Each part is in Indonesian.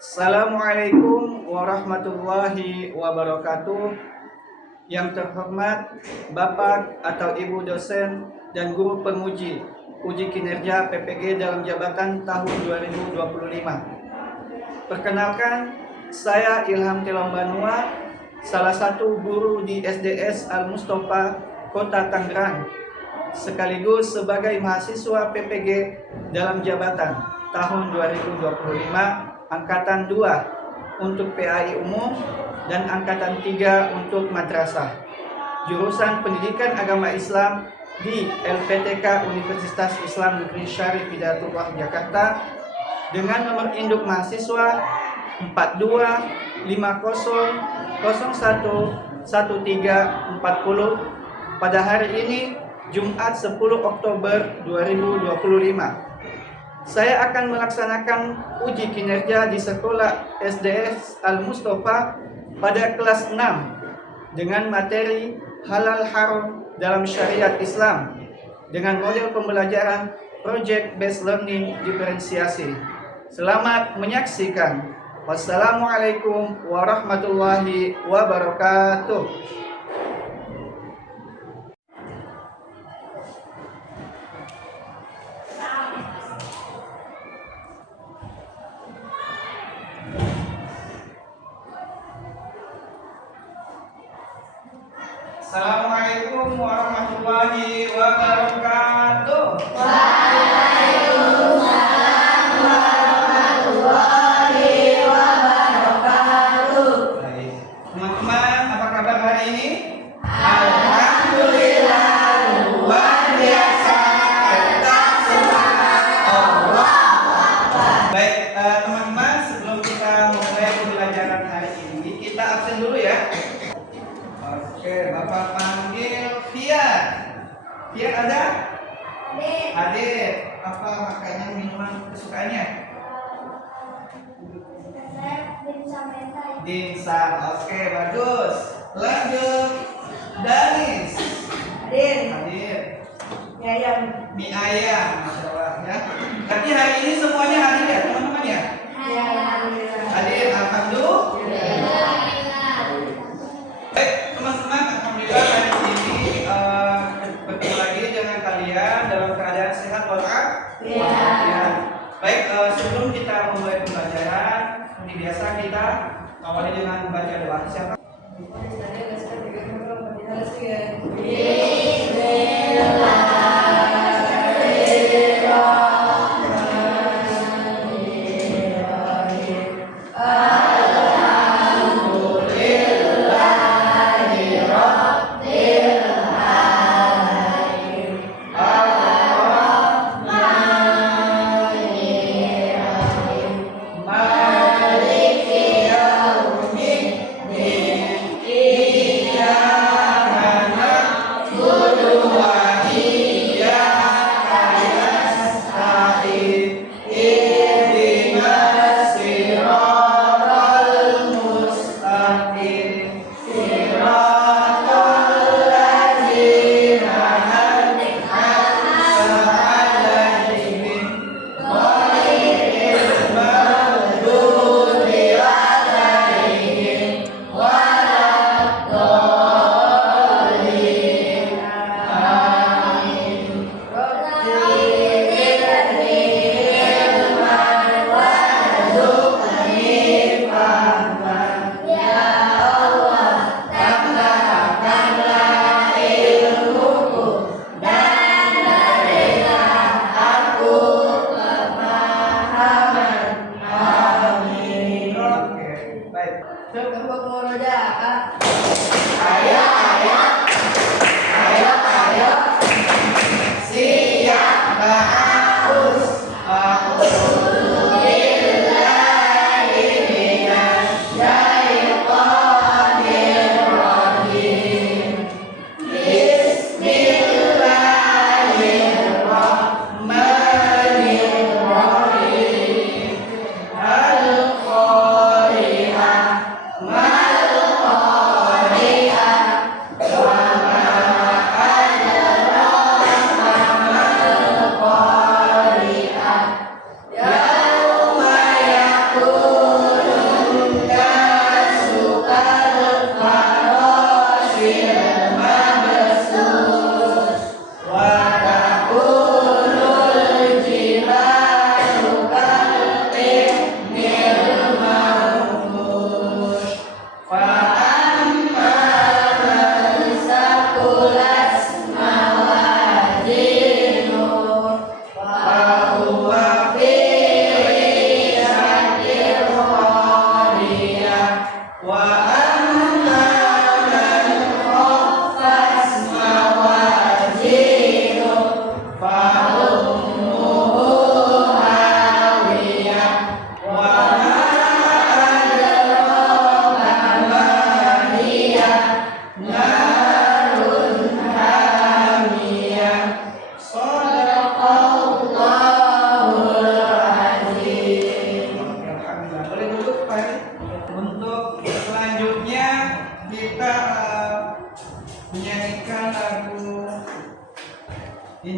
Assalamualaikum warahmatullahi wabarakatuh. Yang terhormat Bapak atau Ibu dosen dan guru penguji uji kinerja PPG dalam jabatan tahun 2025. Perkenalkan, saya Ilham Tilombanua, salah satu guru di SDS Al Mustafa, Kota Tangerang, sekaligus sebagai mahasiswa PPG dalam jabatan tahun 2025 Angkatan 2 untuk PAI umum dan Angkatan 3 untuk madrasah. Jurusan Pendidikan Agama Islam di LPTK Universitas Islam Negeri Syarif Hidayatullah Jakarta dengan nomor induk mahasiswa 4250011340 pada hari ini Jumat 10 Oktober 2025. Saya akan melaksanakan uji kinerja di sekolah SDS Al Mustafa pada kelas 6 dengan materi halal haram dalam syariat Islam dengan model pembelajaran Project Based Learning Diferensiasi. Selamat menyaksikan. Wassalamualaikum warahmatullahi wabarakatuh. Assalamualaikum warahmatullahi wabarakatuh. Waalaikumsalam warahmatullahi wabarakatuh. Baik. Teman-teman, apa kabar hari ini? Alhamdulillah luar biasa. Tetap semangat. Allah Akbar. Baik, teman-teman, sebelum kita mulai pembelajaran hari ini, kita absen dulu ya. Oke, Bapak panggil Fiat. Fiat ada? Hadir. Apa makanan minuman kesukaannya? Dimsum. Oke, bagus. Lanjut. Danis. Hadir. Mie ayam, masya Allah ya. Tapi hari ini semuanya hadir ya, teman-teman ya? Hadir, alhamdulillah. Baik, teman-teman, alhamdulillah hari ini bertemu lagi dengan kalian dalam keadaan sehat walafiat. Baik, sebelum kita memulai pembelajaran, seperti biasa kita awali dengan membaca doa. Siapa?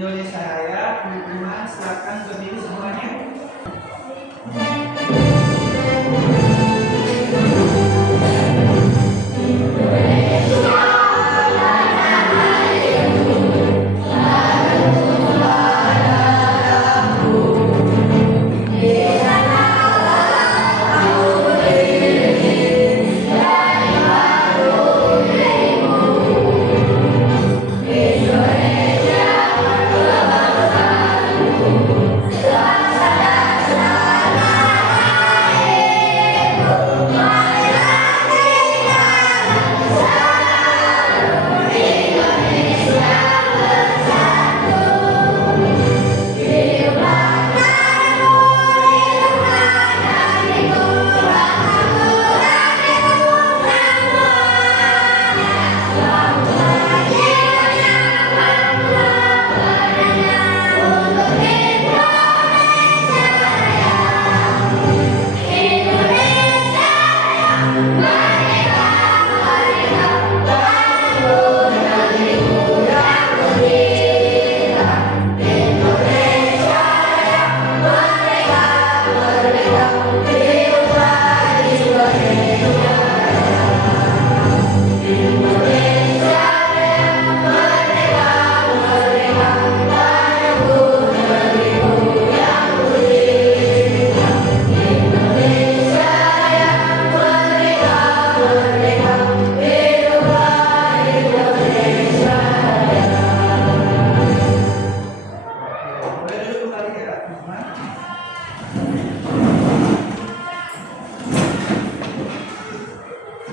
Indonesia Raya. Teman-teman silakan berdiri semuanya.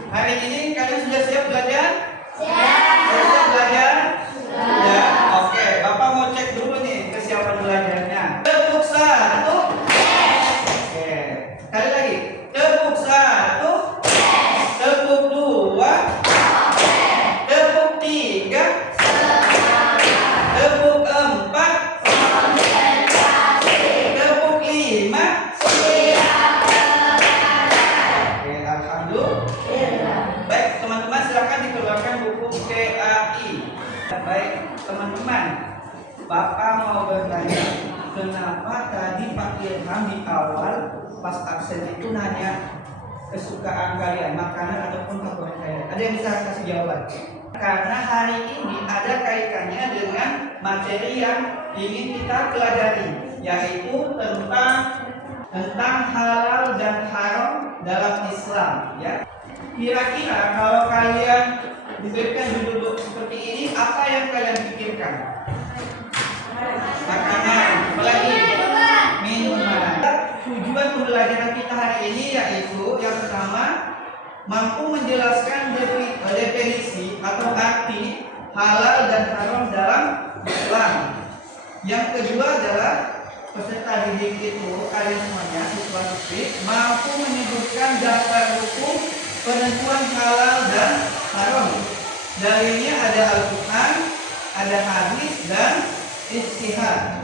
Hari ini kalian sudah siap belajar? Siap belajar? Ya, oke. Bapak mau cek dulu nih kesiapan belajarnya. Tepuk satu. Oke. Kali lagi. Tepuk satu. Tepuk dua. Tepuk tiga. Tepuk empat. Tepuk lima. Oke, alhamdulillah. Baik, teman-teman silakan dikeluarkan buku KAI. Baik, teman-teman, Bapak mau bertanya, kenapa tadi Pak Ilham di awal pas absen itu nanya kesukaan kalian, makanan ataupun favorit kalian? Ada yang bisa kasih jawaban? Karena hari ini ada kaitannya dengan materi yang ingin kita pelajari, yaitu tentang halal dan haram dalam Islam, ya. Kira-kira kalau kalian diberikan judul seperti ini, apa yang kalian pikirkan? Makanan, apalagi minuman. Tujuan pembelajaran kita hari ini yaitu yang pertama, mampu menjelaskan definisi atau arti halal dan haram dalam Islam. Yang kedua adalah peserta didik itu, kalian semuanya siswa-siswi, mampu menyebutkan dasar hukum penentuan halal dan haram. Dalilnya ada Al-Quran, ada hadis dan ijtihad.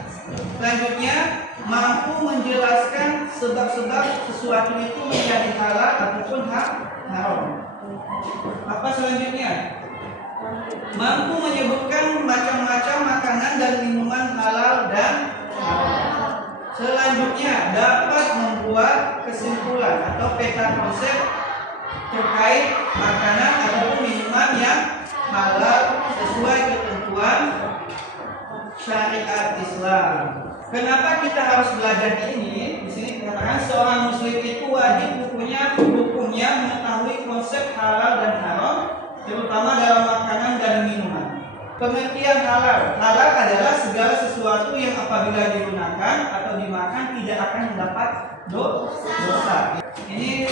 Selanjutnya, mampu menjelaskan sebab-sebab sesuatu itu menjadi halal ataupun haram. Apa selanjutnya? Mampu menyebutkan macam-macam makanan dan minuman halal dan haram. Selanjutnya, dapat membuat kesimpulan atau peta konsep terkait makanan ataupun minuman yang halal sesuai ketentuan syariat Islam. Kenapa kita harus belajar ini? Di sini dikatakan seorang muslim itu wajib hukumnya mengetahui konsep halal dan haram, terutama dalam makanan dan minuman. Pengertian halal. Halal adalah segala sesuatu yang apabila digunakan atau dimakan tidak akan mendapat dosa. Ini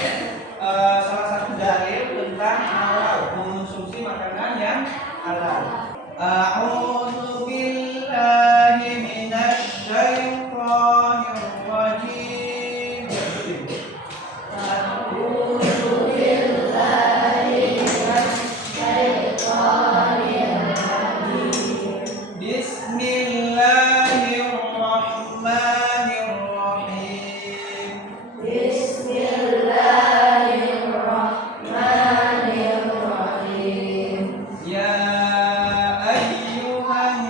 salah satu dalil tentang halal, mengonsumsi makanan yang halal. A'udzu billahi minasy syaithanir rajim. A'udzu billahi minasy syaithanir rajim. Bismillahirrahmanirrahim. Bismillahirrahmanirrahim. Ya ayyuhan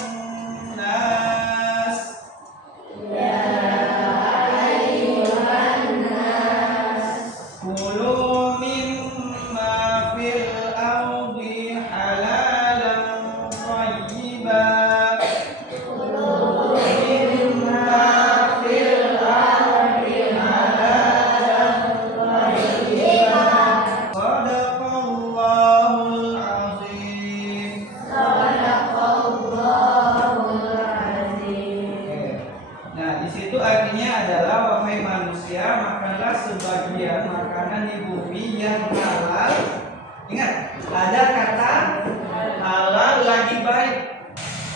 situ artinya adalah wahai manusia, makanlah sebagian makanan di bumi yang halal. Ingat, ada kata halal lagi baik.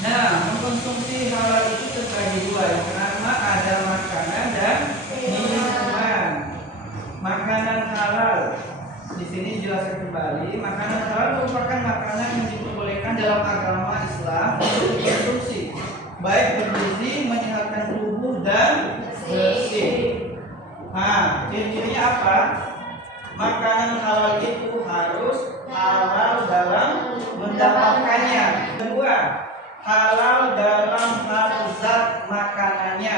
Nah, mengkonsumsi halal itu terbagi dua. Yang pertama ada makanan dan minuman. Makanan halal. Di sini jelaskan kembali, makanan halal merupakan makanan yang diperbolehkan dalam agama Islam untuk dikonsumsi, baik bergizi, menyehatkan tubuh dan bersih. Nah, ciri-cirinya apa? Makanan halal itu harus halal dalam mendapatkannya. Kedua, halal dalam hal zat makanannya,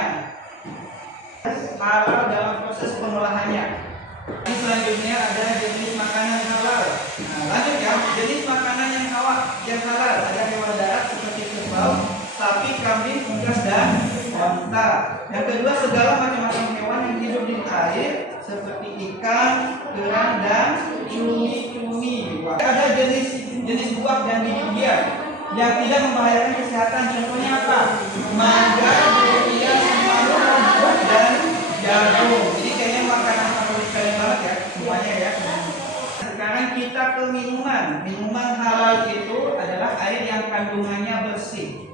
halal dalam proses pengolahannya. Selanjutnya ada jenis makanan halal. Nah, lanjut ya, jenis makanan yang halal ada hewan darat seperti kerbau, sapi, kambing, unggas dan onta. Yang kedua, segala macam-macam hewan yang hidup di air seperti ikan, kerang dan cumi-cumi. Ada jenis buah dan biji-bijian yang tidak membahayakan kesehatan. Contohnya apa? Mangga, durian, semaluk, dan jagung. Jadi kayaknya makanan favorit kalian banget ya, semuanya ya. Sekarang kita ke minuman. Minuman halal itu adalah air yang kandungannya bersih.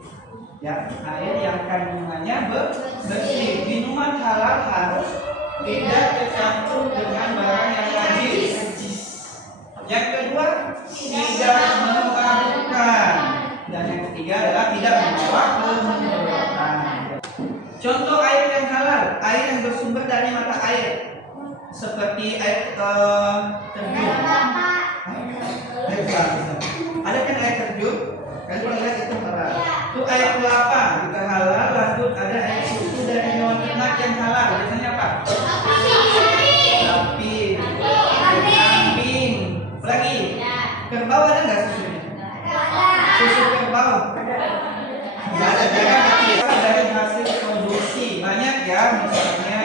Ya, air yang kandungannya bersih. Minuman halal harus tidak tercampur dengan barang yang najis. Yang kedua, tidak memabukkan. Dan yang ketiga adalah tidak membawa kemudaratan. Contoh air yang halal, air yang bersumber dari mata air, seperti air terjun. Ada kan air terjun? Kan kita lihat itu halal. Itu air kelapa juga halal. Lanjut ada air susu dari hewan ternak yang halal. Biasanya apa? Sapi, kambing, apalagi? Kerbau ada nggak susunya? Susu kerbau? Nggak ada. Jangan dari hasil produksi banyak ya, misalnya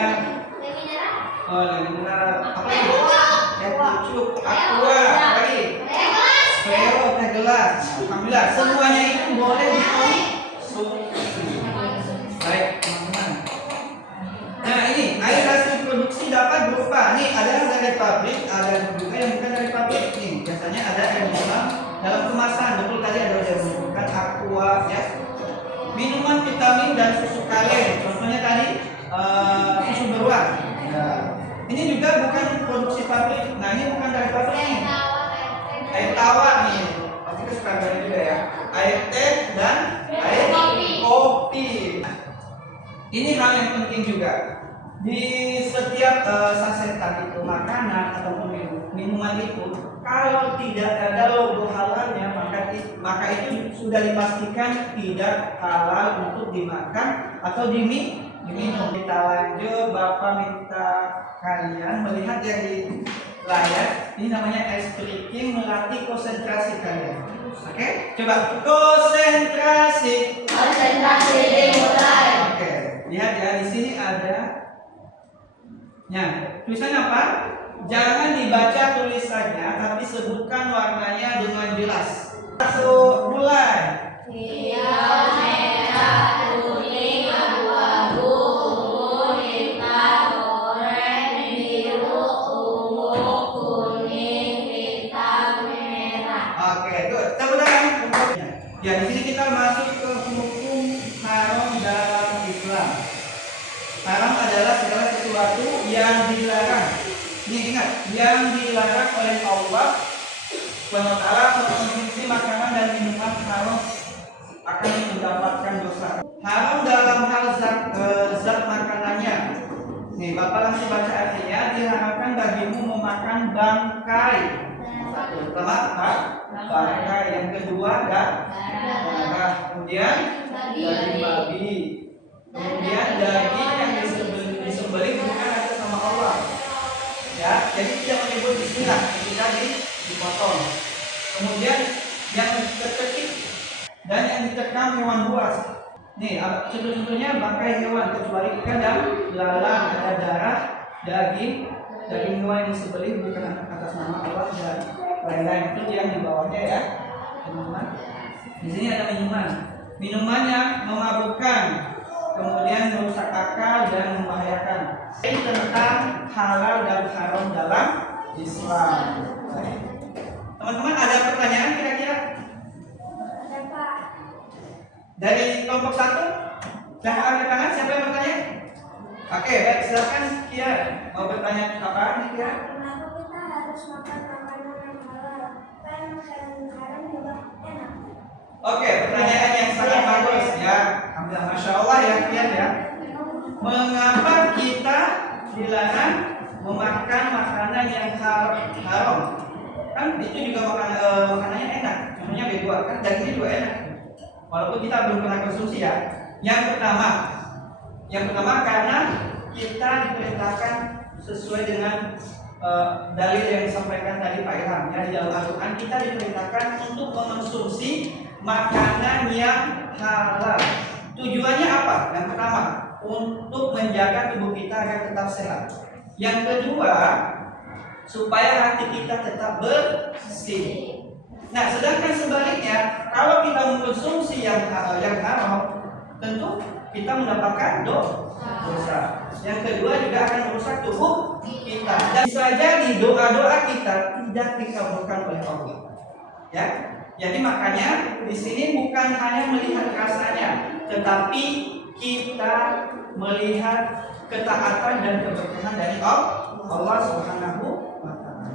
apa itu? Pucuk, aqua, apalagi? Vero, teh gelas. Alhamdulillah, semuanya itu boleh dikonsumsi. Baik, teman-teman. Nah ini air hasil produksi dapat berupa, nih ada yang dari pabrik, ada juga yang bukan dari pabrik. Nih biasanya ada yang dalam kemasan. Betul tadi ada yang menyebutkan aqua ya. Minuman vitamin dan susu kalen, contohnya tadi susu beruang. Nah, ini juga bukan produksi pabrik. Nah ini bukan dari pabrik nih. Air tawar nih, pasti kesukaan juga ya. Air teh dan air kopi. Ini hal yang penting juga. Di setiap sasetan itu makanan ataupun minuman itu, kalau tidak ada logo halalnya, maka itu sudah dipastikan tidak halal untuk dimakan atau diminum. Kita lanjut, Bapak minta kalian melihat yang di layar. Ini namanya ice breaking, melatih konsentrasi kalian. Oke, coba konsentrasi. Konsentrasi dimulai. Oke, lihat ya, di sini ada. Nah, tulisannya apa? Jangan dibaca tulisannya, tapi sebutkan warnanya dengan jelas. Masuk, mulai. Hijau, merah, kuning, abu-abu, ungu, hitam, oranye, biru, ungu, kuning, hitam, merah. Oke, good. Tepuk tangan. Ya, di sini kita masuk ke hukum haram dalam Islam. Haram adalah segala sesuatu yang dilarang. Ini ingat, yang dilarang oleh Allah SWT. Mengkonsumsi makanan dan minuman haram akan mendapatkan dosa. Haram dalam hal zat makanannya. Nih, Bapak langsung baca artinya. Diharamkan bagimu memakan bangkai. Satu, pertama apa? Bangkai. Yang kedua darah. Kemudian daging babi. Kemudian daging yang disembelih bukan atas nama Allah. Ya, jadi tidak menyebut bismillah ketika dipotong. Kemudian yang terkekik dan yang diterkam hewan buas. Nih, contoh-contohnya bangkai hewan kecuali ikan dan lalang, ada darah, daging hewan yang disembelih bukan atas nama Allah dan lain-lain. Itu yang di bawahnya ya, teman-teman. Di sini ada minuman yang memabukkan, kemudian merusak akal, dan membahayakan. Ini tentang halal dan haram dalam Islam. Baik. Teman-teman ada pertanyaan kira-kira? Ada Pak. Dari kelompok 1? Silakan angkat tangan, siapa yang bertanya? Oke, baik, silakan Kia. Mau bertanya apa nih Kia? Kenapa kita harus makan makanan yang halal? Kan makanan haram juga enak. Oke, pertanyaan yang sangat bagus ya. Alhamdulillah, Masya Allah ya Kia ya. Mengapa kita dilarang memakan makanan yang haram? Kan itu juga makanannya enak. Contohnya B2 kan dagingnya juga enak. Walaupun kita belum pernah konsumsi ya. Yang pertama karena kita diperintahkan sesuai dengan dalil yang disampaikan tadi Pak Ilham ya, di dalam Al-Quran kita diperintahkan untuk mengonsumsi makanan yang halal. Tujuannya apa? Yang pertama, untuk menjaga tubuh kita agar tetap sehat. Yang kedua, supaya hati kita tetap bersih. Nah, sedangkan sebaliknya, kalau kita mengkonsumsi yang haram, tentu kita mendapatkan dosa. Yang kedua juga akan merusak tubuh kita. Dan bisa jadi doa-doa kita tidak dikabulkan oleh Allah. Ya, jadi makanya di sini bukan hanya melihat rasanya, tetapi kita melihat ketaatan dan keberkahan dari Allah Subhanahu wa Ta'ala.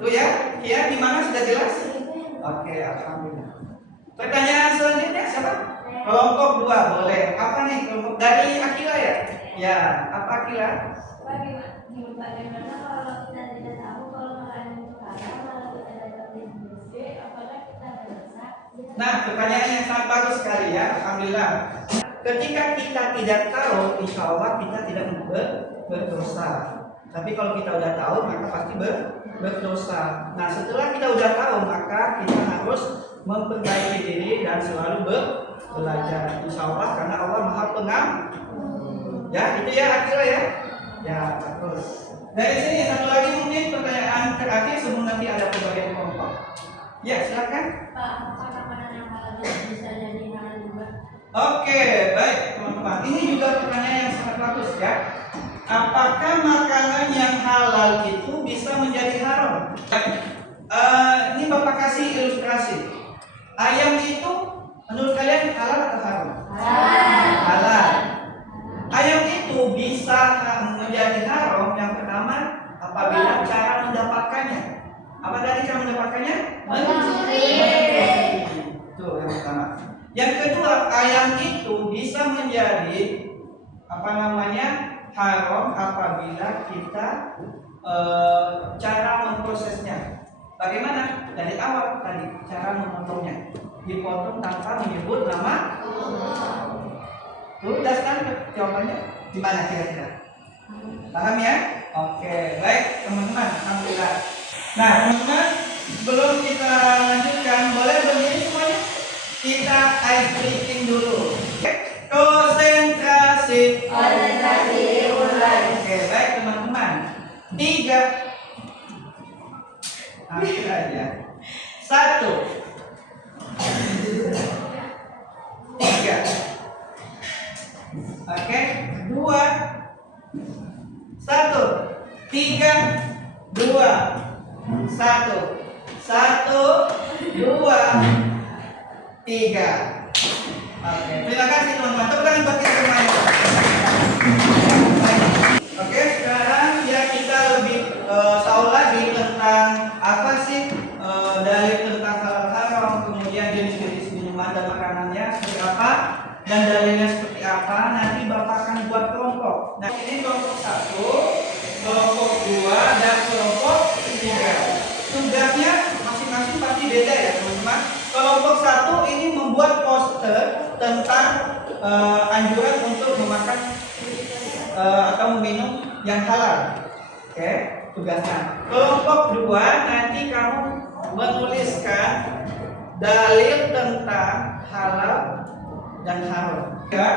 Itu ya, Kia, di mana sudah jelas? Oke, alhamdulillah. Pertanyaan selanjutnya siapa? Kelompok 2 boleh. Apa nih kelompok dari Akila ya? Ya, apa Akila? Bagaimana kalau kita tidak tahu kalau makanan itu halal, lalu kita dapat industri, apakah kita berdosa? Nah, pertanyaan yang sangat bagus sekali ya. Alhamdulillah. Ketika kita tidak tahu, insya Allah kita tidak berdosa. Tapi kalau kita udah tahu, maka pasti berdosa. Nah, setelah kita udah tahu, maka kita harus memperbaiki diri dan selalu belajar. Insya Allah, karena Allah Maha Pengampun. Ya, itu ya Akila ya. Ya, terus. Dari sini satu lagi mungkin pertanyaan terakhir sebelum nanti ada pembagian kelompok. Ya, silakan. Pak, apakah makanan yang halal bisa jadi halal juga? Oke, baik teman-teman. Ini juga pertanyaan yang sangat bagus ya. Apakah makanan yang halal itu bisa menjadi haram? Ini Bapak kasih ilustrasi. Ayam itu menurut kalian halal atau haram? Halal. Ayam itu bisa menjadi haram yang pertama apabila cara mendapatkannya. Apa tadi cara mendapatkannya? Mencuri. Itu yang pertama. Yang kedua, ayam itu bisa menjadi haram apabila kita cara memprosesnya. Bagaimana? Dari awal tadi cara memotongnya, dipotong tanpa menyebut nama. Tuh, jelaskan jawabannya di mana kira-kira? Paham ya? Oke, baik teman-teman, alhamdulillah. Nah, teman-teman, sebelum kita lanjutkan, boleh berdiri semuanya? Kita ice breaking dulu. Konsentrasi. Oke, baik teman-teman. 3. Akhir aja. 1. 3. Oke, 2. 1. 3. 2. 1. 1. 2. 3. Oke, terima kasih teman-teman. Tepuk tangan buat kita semuanya. Oke, sekarang ya kita lebih tahu lagi tentang apa sih dalil tentang halal haram, kemudian jenis-jenis minuman dan makanannya seperti apa, dan dalilnya seperti apa. Nanti Bapak akan buat kelompok. Nah, ini kelompok 1, kelompok 2, dan kelompok 3. Tugasnya masing-masing pasti beda ya teman-teman. Kelompok 1 ini membuat poster tentang anjuran untuk memakan atau meminum yang halal. Oke, tugasnya. Kelompok 2 nanti kamu menuliskan dalil tentang halal dan haram. Ya,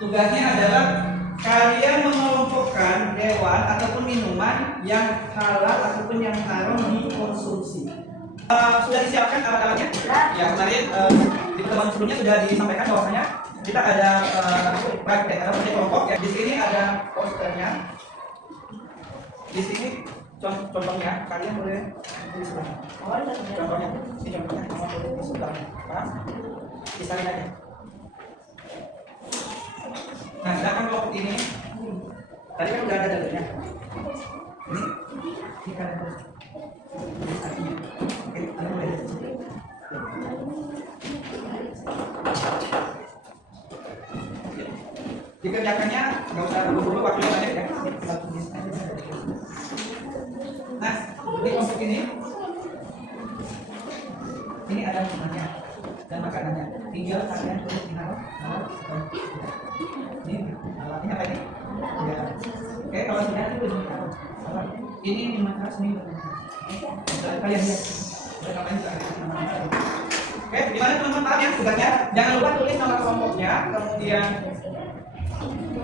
tugasnya adalah kalian mengelompokkan hewan ataupun minuman yang halal ataupun yang haram dikonsumsi. Sudah disiapkan alat-alatnya? Ya, kemarin di pertemuan sebelumnya sudah disampaikan bahwasanya kita ada kelompok ya. Di sini ada posternya. Di sini contohnya kalian boleh tulis sebelah. Contohnya, ini contohnya kamu boleh tulis sebelah. Paham? Disalin aja. Nah, sedangkan kelompok ini tadi kan udah ada dalilnya. Ini kan ada artinya. Oke, kalian boleh lihat. Dikerjakannya nggak usah buru-buru, waktunya banyak ya. Nah, di kelompok ini ada minumannya dan makanannya. Tinggal kalian tulis di mana. Ini alatnya apa ini? Ya. Oke, kalau sudah tulis di mana. Ini minuman keras ini. Kalian lihat. Oke, gimana teman-teman paham ya tugasnya? Jangan lupa tulis nama kelompoknya, kemudian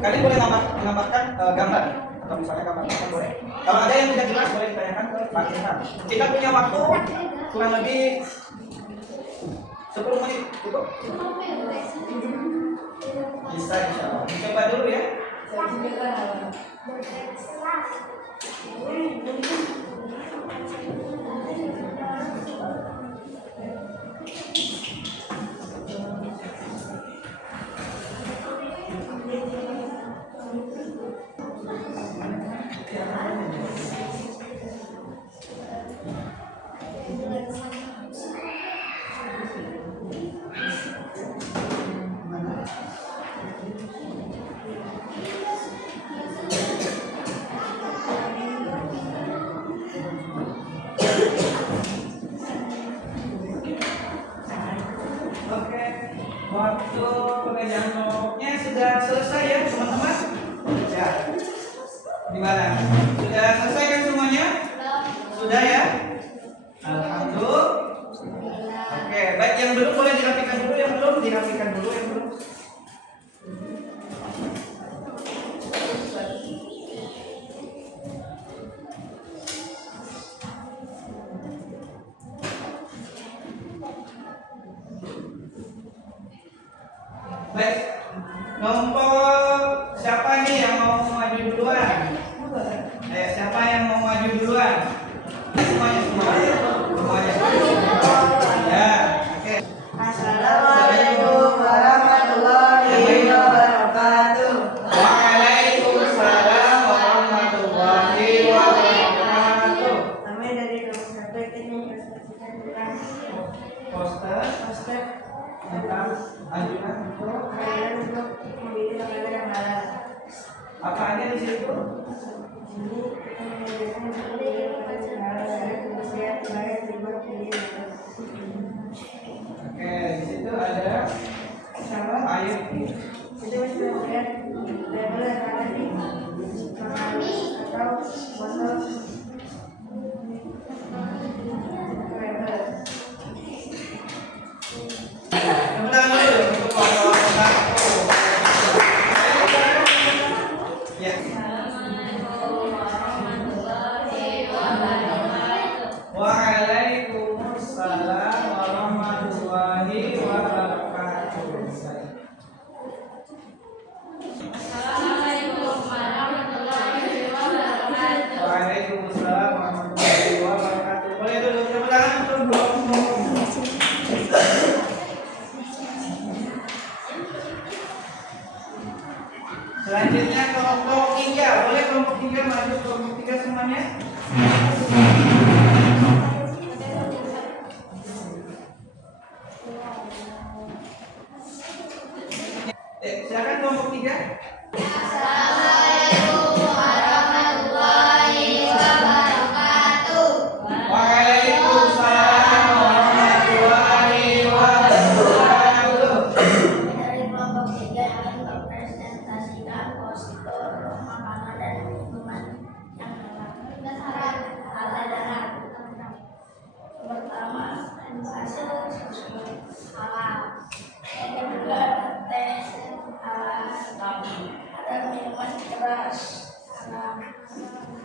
kalian boleh menambahkan gambar atau misalnya gambar boleh. Kalau ada yang tidak jelas boleh ditanyakan ke Pak Irfan. Kita punya waktu kurang lebih 10 menit cukup? Bisa insya Allah. Coba dulu ya. Waktu pengerjaan kelompoknya sudah selesai ya teman-teman? Ya. Gimana? Sudah selesai kan semuanya? Sudah ya? Alhamdulillah. Oke, baik yang belum boleh dirapikan dulu, yang belum dirapikan dulu, yang belum. Baik, kelompok siapa nih yang mau maju duluan? Siapa yang mau maju duluan? Semuanya. Ya, oke. Assalamualaikum warahmatullahi wabarakatuh. Waalaikumsalam warahmatullahi wabarakatuh. Kami dari kelompok 1 ini presentasikan tentang Poster tentang anjuran untuk kalian untuk memilih makanan yang halal. apa aja di situ? Ini kita mengajarkan untuk memilih makanan yang halal dan tentu sehat, baik, libur, pilih. Oke, di situ ada Sama air. itu bisa lihat label yang ada di makanan atau botol label. Tepuk tangan dulu untuk kelompok 1. Ya. Waalaikumsalam warahmatullahi wabarakatuh. Waalaikumsalam warahmatullahi wabarakatuh. Boleh dulu tepuk tangan untuk kelompok. Selanjutnya kelompok 3. Boleh kelompok 3 maju, kelompok 3 semuanya. Silakan kelompok 3. Waalaikumsalam warahmatullahi wabarakatuh. Dari kelompok 3 akan mempresentasikan poster makanan dan minuman yang halal dan halal. Pertama, hasil halal. Yang kedua, teh halal. Ada minuman keras halal.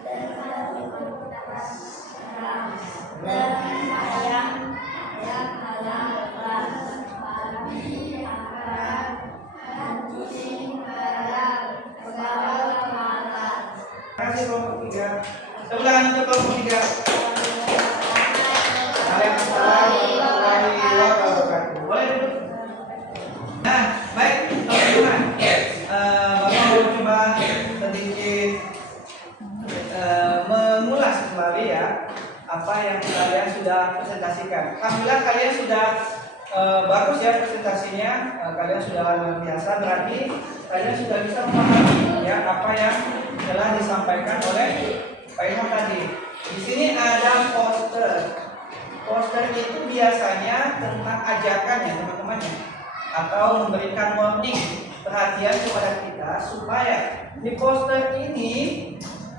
Dan ada minuman keras halal. Dan ayam halal. Babi halal. kasih kelompok 3. Tepuk tangan untuk kelompok 3. Waalaikumsalam warahmatullahi wabarakatuh. Boleh duduk. Nah, baik teman-teman. Bapak mau coba sedikit mengulas kembali ya apa yang kalian sudah presentasikan. Alhamdulillah kalian sudah bagus ya presentasinya. Kalian sudah luar biasa. Berarti kalian sudah bisa memahami ya apa yang telah disampaikan oleh Pak Ilham tadi. Di sini ada poster. Poster itu biasanya tentang ajakan ya teman-teman ya, atau memberikan warning, perhatian kepada kita supaya di poster ini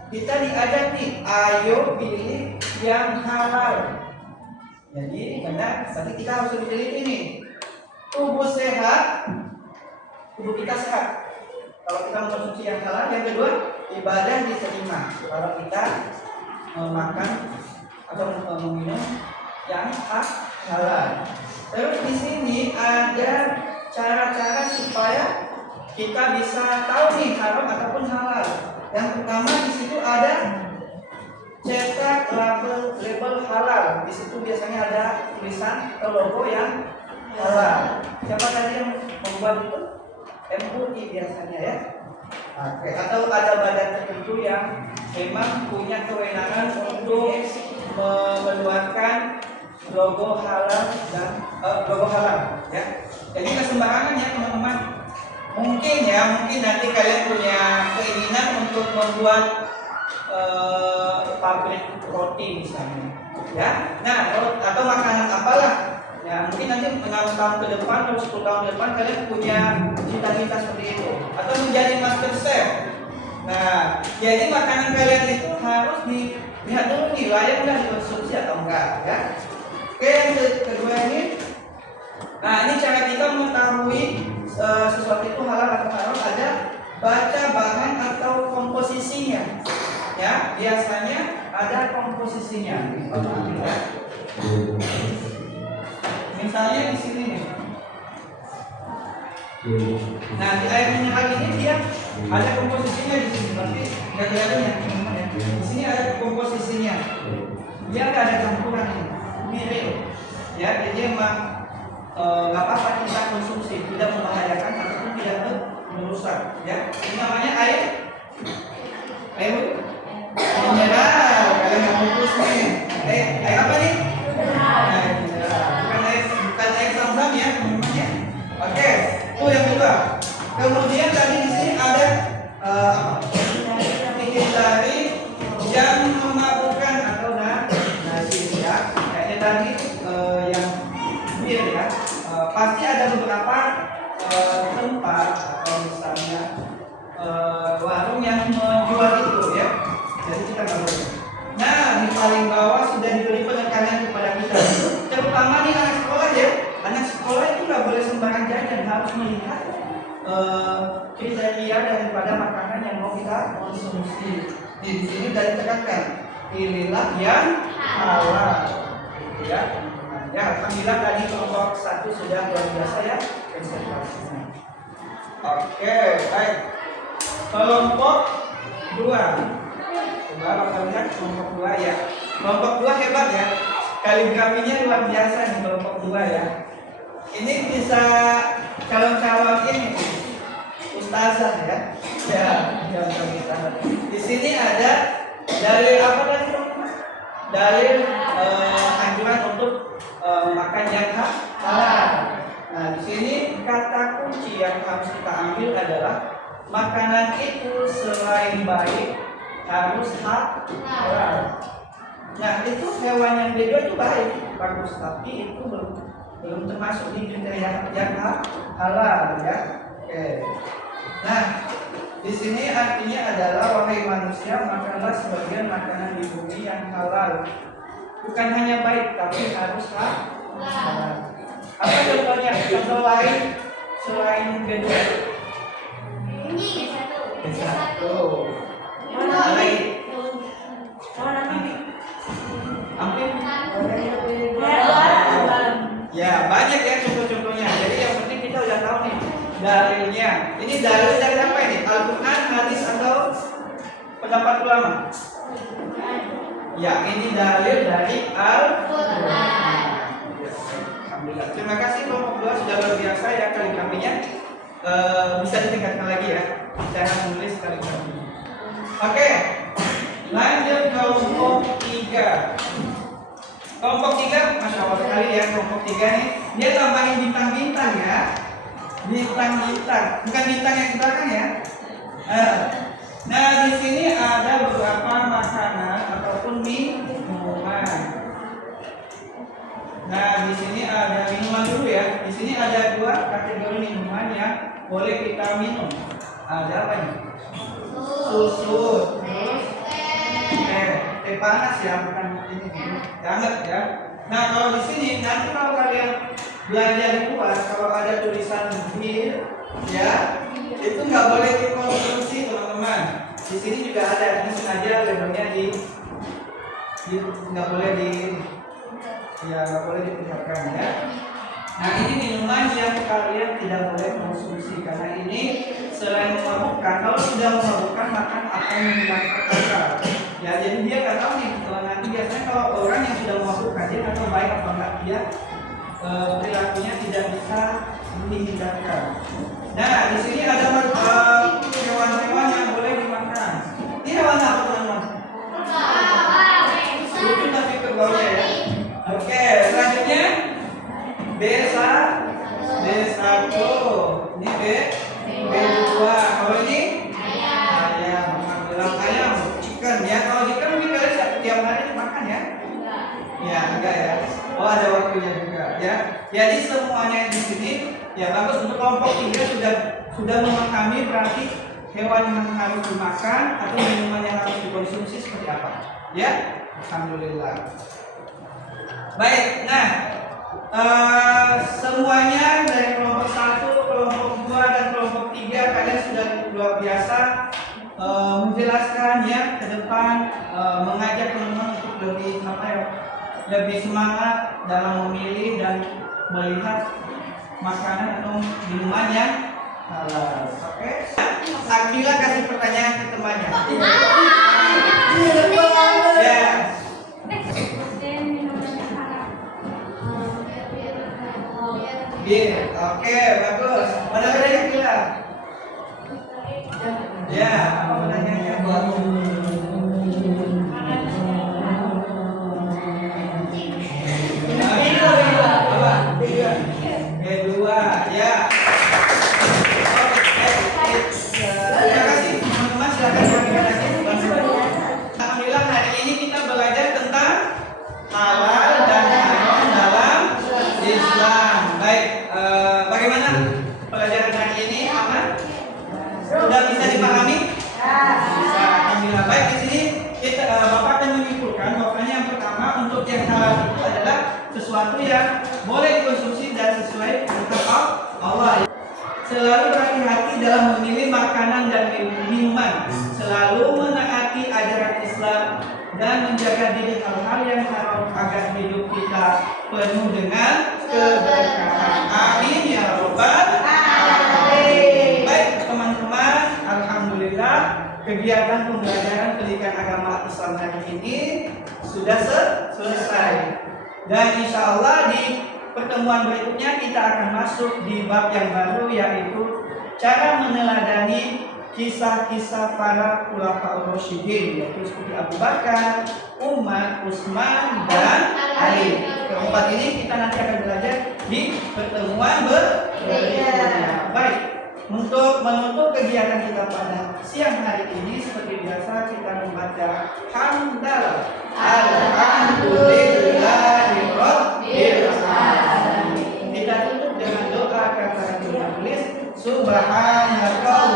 kita diajak nih, ayo pilih yang halal. Jadi karena nanti kita harus pilih ini. Tubuh sehat, tubuh kita sehat. Kalau kita mengonsumsi yang halal, yang kedua ibadah diterima. Kalau kita makan atau meminum yang halal. Terus di sini ada cara-cara supaya kita bisa tahu nih haram ataupun halal. Yang pertama di situ ada cetak label halal. Di situ biasanya ada tulisan atau logo yang halal. Siapa tadi yang membuat itu? MUI biasanya ya. Oke. Atau ada badan tertentu yang memang punya kewenangan untuk mengeluarkan logo halal dan logo halal ya. Jadi nggak sembarangan ya teman-teman. Mungkin nanti kalian punya keinginan untuk membuat pabrik roti misalnya ya. Nah atau makanan apalah ya, mungkin nanti 6 tahun ke depan atau 10 tahun ke depan kalian punya cita-cita seperti itu, atau menjadi master chef. Nah jadi makanan kalian itu harus dilihat dulu nih layak nggak dikonsumsi atau enggak ya. Oke, yang kedua ini, nah ini cara kita mengetahui sesuatu itu halal atau haram, ada baca bahan atau komposisinya. Ya, biasanya ada komposisinya. Misalnya di sini nih. Nah, di air mineral ini dia ada komposisinya di sini, berarti nggak kelihatan ya, teman-teman ya. Di sini ada komposisinya. Dia nggak ada campuran ini. Mirip ya, jadi emang nggak apa-apa kita konsumsi, tidak membahayakan ataupun tidak merusak ya. Ini namanya air mineral. Kalian nggak fokus nih. Air apa nih? Air mineral. Bukan air zam-zam ya teman-teman ya. Oke, itu yang kedua. Kemudian tadi di sini ada hindari yang memabukkan atau najis ya. Tadi yang bir ya, pasti ada beberapa tempat atau misalnya warung yang menjual itu ya. Jadi kita nggak boleh. Nah di paling bawah sudah diberi penekanan kepada kita, terutama nih anak sekolah ya. Anak sekolah itu nggak boleh sembarang jajan, harus melihat kriteria daripada makanan yang mau kita konsumsi. Di sini dari tekankan, pilihlah yang halal. Ya, alhamdulillah tadi kelompok 1 sudah luar biasa ya presentasinya. Oke, baik. Kelompok 2. Coba kita lihat kelompok 2 ya. Kelompok 2 hebat ya. Kaligrafinya luar biasa nih kelompok 2 ya. Ini bisa calon-calon ini ustazah ya. Ya, calon ustazah. Di sini ada dalil apa tadi teman-teman? Dalil anjuran untuk makan yang halal. Nah, di sini kata kunci yang harus kita ambil adalah makanan itu selain baik harus halal. Nah, itu hewan yang beda itu baik, bagus, tapi itu belum termasuk di kriteria yang halal ya. Oke. Nah, di sini artinya adalah wahai manusia, makanlah sebagian makanan di bumi yang halal. Bukan hanya baik, tapi harus halal. Apa contohnya? Contoh lain selain kedua? Ini Satu. Mana Lagi? mana bibi? Hampir. Ya, Ya banyak ya contoh-contohnya. Jadi yang penting kita udah tahu nih dalilnya. Ini dalil dari apa ini? Al-Quran, hadis atau pendapat ulama? Ya, ini dalil dari Al-Quran. Alhamdulillah. Terima kasih kelompok 2 sudah luar biasa ya kaligrafinya. Bisa ditingkatkan lagi ya cara menulis kaligrafi. Oke, lanjut kelompok 3. Kelompok 3, masya Allah sekali ya kelompok 3 nih. Dia tambahin bintang-bintang ya. Bintang-bintang, bukan bintang yang di belakang ya. Nah, di sini ada beberapa makanan ataupun minuman. Nah, di sini ada minuman dulu ya. Di sini ada 2 kategori minuman yang boleh kita minum. Ada apa nih? Susu. Teh panas ya, bukan ini hangat ya. Nah, kalau di sini nanti kalau kalian belajar di luar, kalau ada tulisan bir, ya, itu nggak boleh dikonsumsi teman-teman. Di sini juga ada, ini sengaja labelnya nggak boleh nggak boleh diperlihatkan ya. Nah, ini minuman yang kalian tidak boleh konsumsi karena ini selain memabukkan, kalau sudah memabukkan maka akan menghilangkan akal. Ya, jadi dia nggak tahu nih nanti biasanya kalau orang yang sudah memabukkan dia nggak tahu baik apa enggak, dia perilakunya tidak bisa dihindarkan. Nah, di sini ada hewan-hewan yang boleh dimakan. Ini hewan apa teman-teman? Lucu tapi kerbaunya ya. Oke, selanjutnya B1. Ini B2. Kalau ini ayam. Bilang ayam, chicken ya. Kalau chicken mungkin kalian tiap hari makan ya? Ya, enggak ya. Oh, ada waktunya juga ya. Jadi semuanya di sini ya bagus. Untuk kelompok 3 sudah memahami berarti hewan yang harus dimakan atau minuman yang harus dikonsumsi seperti apa. Ya, alhamdulillah. Baik, nah semuanya dari kelompok 1, kelompok 2 dan kelompok 3 kalian sudah luar biasa menjelaskan ya ke depan, mengajak teman-teman untuk lebih semangat dalam memilih dan melihat makanan atau minuman yang halal. Oke. Akila kasih pertanyaan ke temannya. Ya. Bir. Oke, bagus. Mana pertanyaan Akila? Ya, apa pertanyaannya? Kedua, ya. Terima kasih teman-teman, silakan berikan lagi. Alhamdulillah hari ini kita belajar tentang halal dan haram dalam Islam. Baik, bagaimana pelajaran hari ini? Aman? Sudah bisa dipahami? Bisa. Alhamdulillah. Baik, di sini kita Bapak akan menyimpulkan bahwasanya yang pertama untuk yang halal itu adalah sesuatu yang boleh dikonsumsi dan sesuai perintah Allah. Selalu berhati-hati dalam memilih makanan dan minuman. Selalu menaati ajaran Islam dan menjaga diri hal-hal yang haram agar hidup kita penuh dengan keberkahan. Amin ya rabbal alamin. Baik teman-teman, alhamdulillah kegiatan pembelajaran pendidikan agama Islam hari ini sudah selesai. Dan insya Allah di pertemuan berikutnya kita akan masuk di bab yang baru, yaitu cara meneladani kisah-kisah para khulafaur rasyidin, yaitu seperti Abu Bakar, Umar, Utsman, dan Ali. Keempat ini kita nanti akan belajar di pertemuan berikutnya. Baik, untuk menutup kegiatan kita pada siang hari ini seperti biasa kita membaca hamdalah. Alhamdulillahirabbil alamin. Kita tutup dengan doa kata penulis subhanallah.